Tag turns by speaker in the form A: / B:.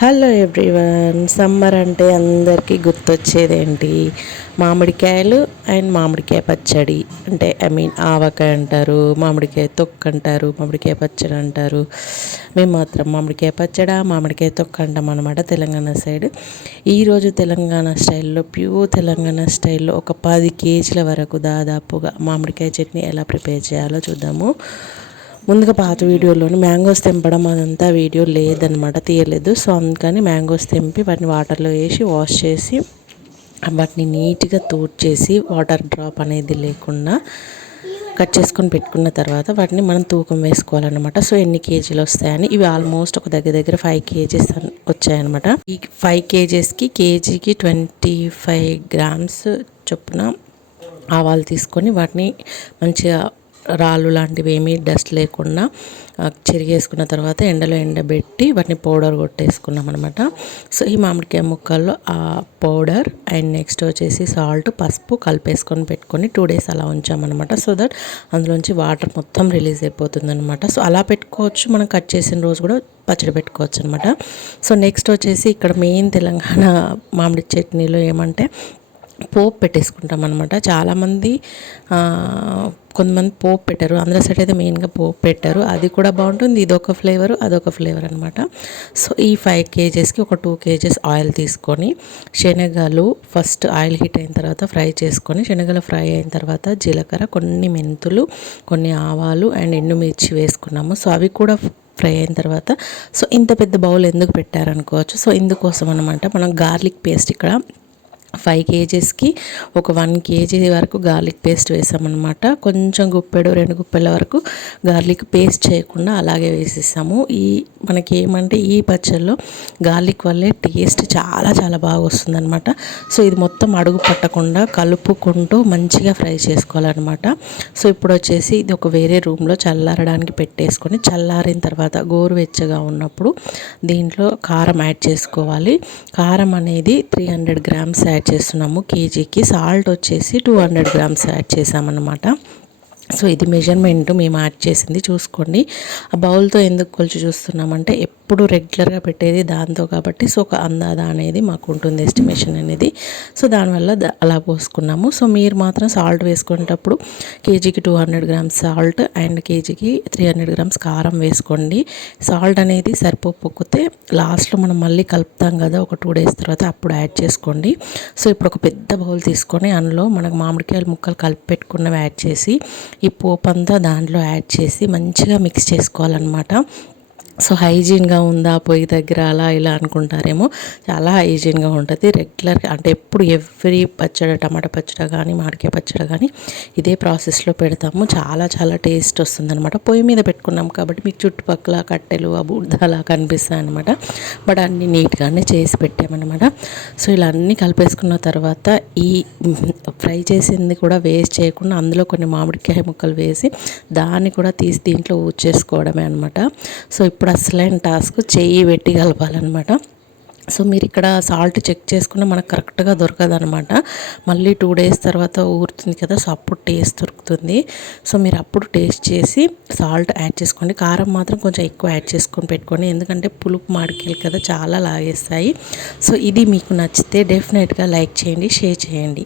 A: Hello everyone summer అంటే అందరికీ గుర్తొచ్చేదేంటి? మామిడికాయలు అండ్ మామిడికాయ పచ్చడి. అంటే ఐ మీన్ ఆవకాయ అంటారు మామిడికాయ తొక్క అంటారు మామిడికాయ పచ్చడి అంటారు. మేము మాత్రం మామిడికాయ పచ్చడ మామిడికాయ తొక్క అంటాం అనమాట తెలంగాణ సైడ్. ఈరోజు తెలంగాణ స్టైల్లో ప్యూర్ తెలంగాణ స్టైల్లో ఒక పది కేజీల వరకు దాదాపుగా మామిడికాయ చట్నీ ఎలా ప్రిపేర్ చేయాలో చూద్దాము. ముందుగా పాత వీడియోలోని మ్యాంగోస్ తెంపడం అదంతా వీడియో లేదనమాట తీయలేదు. సో అందుకని మ్యాంగోస్ తెంపి వాటిని వాటర్లో వేసి వాష్ చేసి వాటిని నీట్గా చేసి వాటర్ డ్రాప్ అనేది లేకుండా కట్ చేసుకొని పెట్టుకున్న తర్వాత వాటిని మనం తూకం వేసుకోవాలన్నమాట. సో ఎన్ని కేజీలు వస్తాయని ఇవి ఆల్మోస్ట్ ఒక దగ్గర దగ్గర ఫైవ్ కేజీస్ వచ్చాయన్నమాట. ఈ ఫైవ్ కేజీస్కి కేజీకి ట్వంటీ ఫైవ్ గ్రామ్స్ చొప్పున ఆవాలు తీసుకొని వాటిని మంచిగా రాళ్ళు లాంటివి ఏమీ డస్ట్ లేకుండా చెరిగేసుకున్న తర్వాత ఎండలో ఎండబెట్టి వాటిని పౌడర్ కొట్టేసుకున్నాం అనమాట సో ఈ మామిడికాయ ముక్కల్లో ఆ పౌడర్ అండ్ నెక్స్ట్ వచ్చేసి సాల్ట్ పసుపు కలిపేసుకొని పెట్టుకొని టూ డేస్ అలా ఉంచామన్నమాట సో దట్ అందులోంచి వాటర్ మొత్తం రిలీజ్ అయిపోతుంది అనమాట సో అలా పెట్టుకోవచ్చు. మనం కట్ చేసిన రోజు కూడా పచ్చడి పెట్టుకోవచ్చు అనమాట సో నెక్స్ట్ వచ్చేసి ఇక్కడ మెయిన్ తెలంగాణ మామిడి చట్నీలో ఏమంటే పోపు పెట్టేసుకుంటాం అనమాట చాలామంది కొంతమంది పోపు పెట్టారు. ఆంధ్ర సైడ్ అయితే మెయిన్గా పోపు పెట్టారు. అది కూడా బాగుంటుంది. ఇది ఒక ఫ్లేవర్ అదొక ఫ్లేవర్ అనమాట సో ఈ ఫైవ్ కేజెస్కి ఒక టూ కేజెస్ ఆయిల్ తీసుకొని శనగలు ఫస్ట్ ఆయిల్ హీట్ అయిన తర్వాత ఫ్రై చేసుకొని శనగలు ఫ్రై అయిన తర్వాత జీలకర్ర కొన్ని మెంతులు కొన్ని ఆవాలు అండ్ ఎండుమిర్చి వేసుకున్నాము. సో అవి కూడా ఫ్రై అయిన తర్వాత సో ఇంత పెద్ద బౌల్ ఎందుకు పెట్టారనుకోవచ్చు. సో ఇందుకోసం అనమాట మనం గార్లిక్ పేస్ట్ ఇక్కడ ఫైవ్ కేజీస్కి ఒక వన్ కేజీ వరకు గార్లిక్ పేస్ట్ వేసామన్నమాట. కొంచెం గుప్పెడు రెండు గుప్పెల వరకు గార్లిక్ పేస్ట్ చేయకుండా అలాగే వేసేసాము. ఈ మనకి ఏమంటే ఈ పచ్చళ్ళలో గార్లిక్ వల్లే టేస్ట్ చాలా చాలా బాగా వస్తుందన్నమాట. సో ఇది మొత్తం అడుగు పట్టకుండా కలుపుకుంటూ మంచిగా ఫ్రై చేసుకోవాలన్నమాట. సో ఇప్పుడు వచ్చేసి ఇది ఒక వేరే రూమ్లో చల్లారడానికి పెట్టేసుకొని చల్లారిన తర్వాత గోరువెచ్చగా ఉన్నప్పుడు దీంట్లో కారం యాడ్ చేసుకోవాలి. కారం అనేది త్రీ హండ్రెడ్ గ్రామ్స్ యాడ్ చేస్తున్నాము. కేజీకి సాల్ట్ వచ్చేసి టూ హండ్రెడ్ గ్రామ్స్ యాడ్ చేసామన్నమాట సో ఇది మెజర్మెంట్ మేము యాడ్ చేసింది. చూసుకోండి. ఆ బౌల్తో ఎందుకు కొలిచి చూస్తున్నామంటే ఎప్పుడు రెగ్యులర్గా పెట్టేది దాంతో కాబట్టి సో ఒక అందాద అనేది మాకు ఉంటుంది ఎస్టిమేషన్ అనేది. సో దానివల్ల అలా పోసుకున్నాము. సో మీరు మాత్రం సాల్ట్ వేసుకునేటప్పుడు కేజీకి two hundred grams salt and కేజీకి త్రీ హండ్రెడ్ గ్రామ్స్ కారం వేసుకోండి. సాల్ట్ అనేది సరిపోకపోతే లాస్ట్లో మనం మళ్ళీ కలుపుతాం కదా ఒక టూ డేస్ తర్వాత అప్పుడు యాడ్ చేసుకోండి. సో ఇప్పుడు ఒక పెద్ద బౌల్ తీసుకొని అందులో మనకు మామిడికాయలు ముక్కలు కలిపి పెట్టుకున్నవి యాడ్ చేసి ఈ పోపు అంతా దాంట్లో యాడ్ చేసి మంచిగా మిక్స్ చేసుకోవాలన్నమాట. సో హైజీన్గా ఉందా పొయ్యి దగ్గర అలా ఇలా అనుకుంటారేమో. చాలా హైజీన్గా ఉంటుంది. రెగ్యులర్గా అంటే ఎప్పుడు ఎవ్రీ పచ్చడి టమాటా పచ్చడి కానీ మామిడికాయ పచ్చడి కానీ ఇదే ప్రాసెస్లో పెడతాము. చాలా చాలా టేస్ట్ వస్తుంది అనమాట పొయ్యి మీద పెట్టుకున్నాం కాబట్టి మీకు చుట్టుపక్కల కట్టెలు ఆ బూడిద అలా కనిపిస్తాయి అనమాట బట్ అన్నీ నీట్గానే చేసి పెట్టామన్నమాట. సో ఇలా అన్నీ కలిపేసుకున్న తర్వాత ఈ ఫ్రై చేసింది కూడా వేస్ట్ చేయకుండా అందులో కొన్ని మామిడికాయ ముక్కలు వేసి దాన్ని కూడా తీసి దీంట్లో ఊచేసుకోవడమే అనమాట సో ఇప్పుడు ఇప్పుడు అసలైన టాస్క్ చెయ్యి పెట్టి కలపాలన్నమాట. సో మీరు ఇక్కడ సాల్ట్ చెక్ చేసుకున్న మనకు కరెక్ట్గా దొరకదనమాట మళ్ళీ టూ డేస్ తర్వాత ఊరుతుంది కదా సో అప్పుడు టేస్ట్ దొరుకుతుంది. సో మీరు అప్పుడు టేస్ట్ చేసి సాల్ట్ యాడ్ చేసుకోండి. కారం మాత్రం కొంచెం ఎక్కువ యాడ్ చేసుకొని పెట్టుకోండి. ఎందుకంటే పులుపు మాడికాయలు కదా చాలా లాగేస్తాయి. సో ఇది మీకు నచ్చితే డెఫినెట్గా లైక్ చేయండి షేర్ చేయండి.